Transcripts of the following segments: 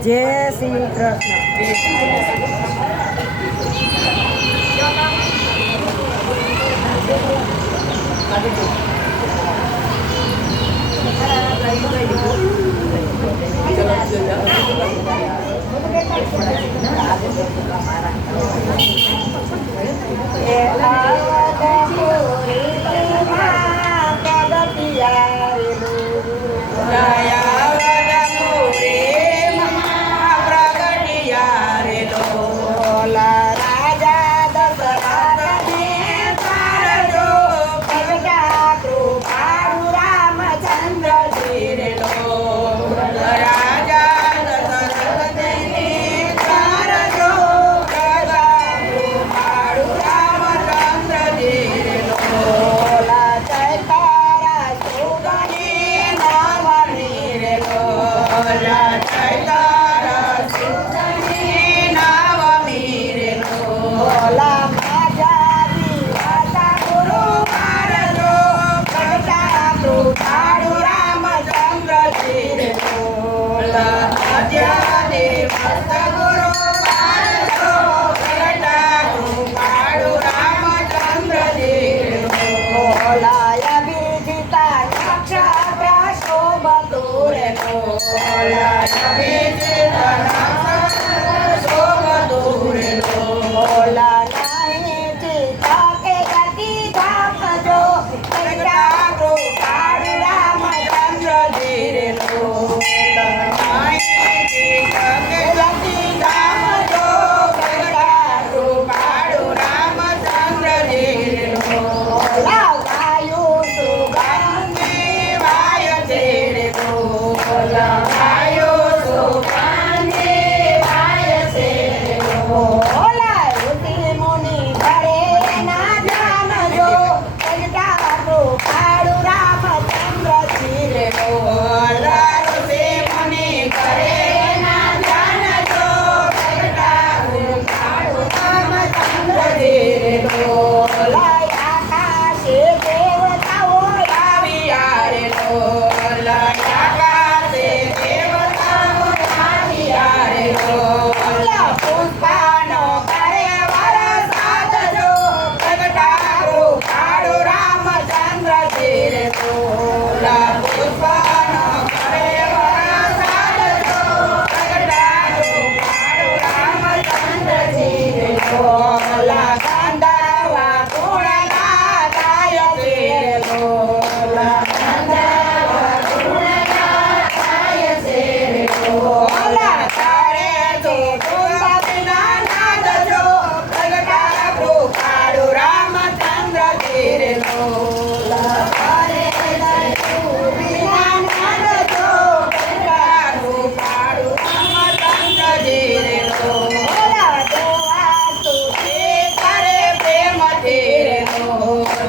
Jay શ્રી કૃષ્ણ Raja Hola, la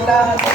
Gracias.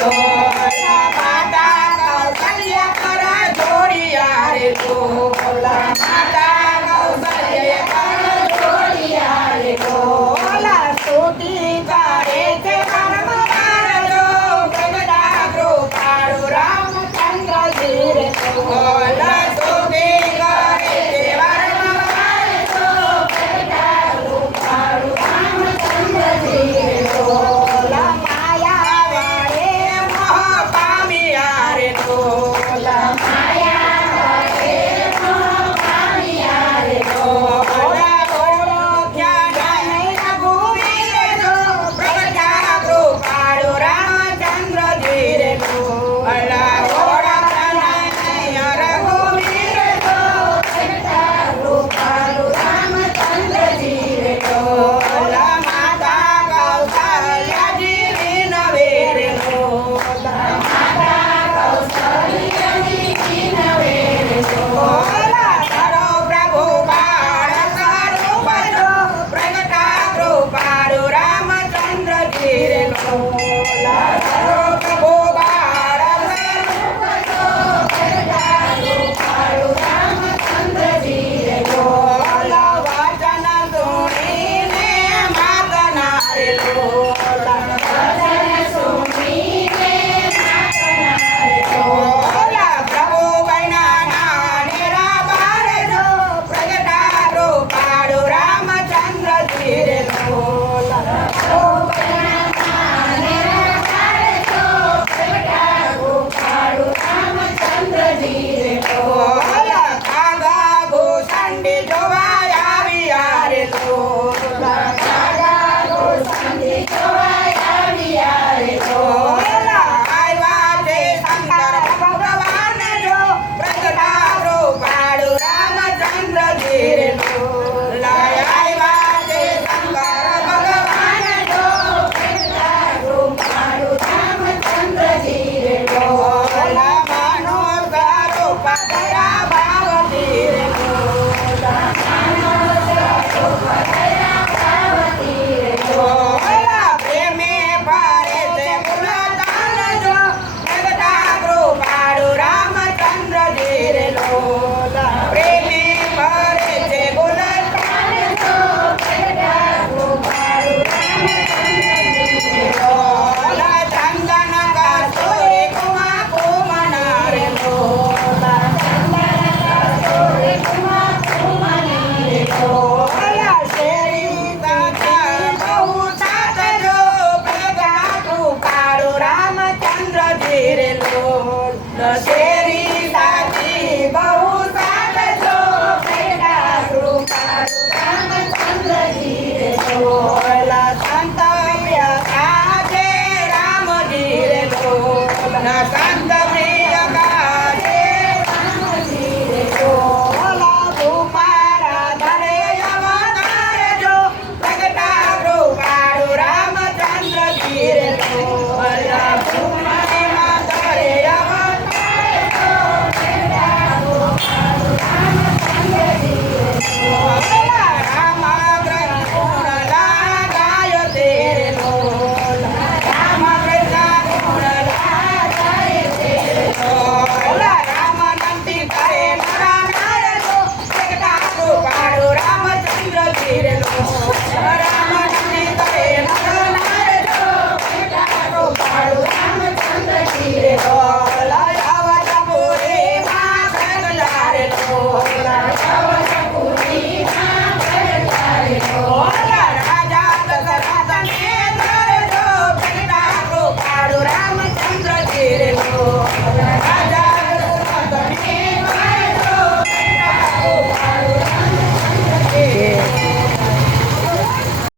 감사합니다.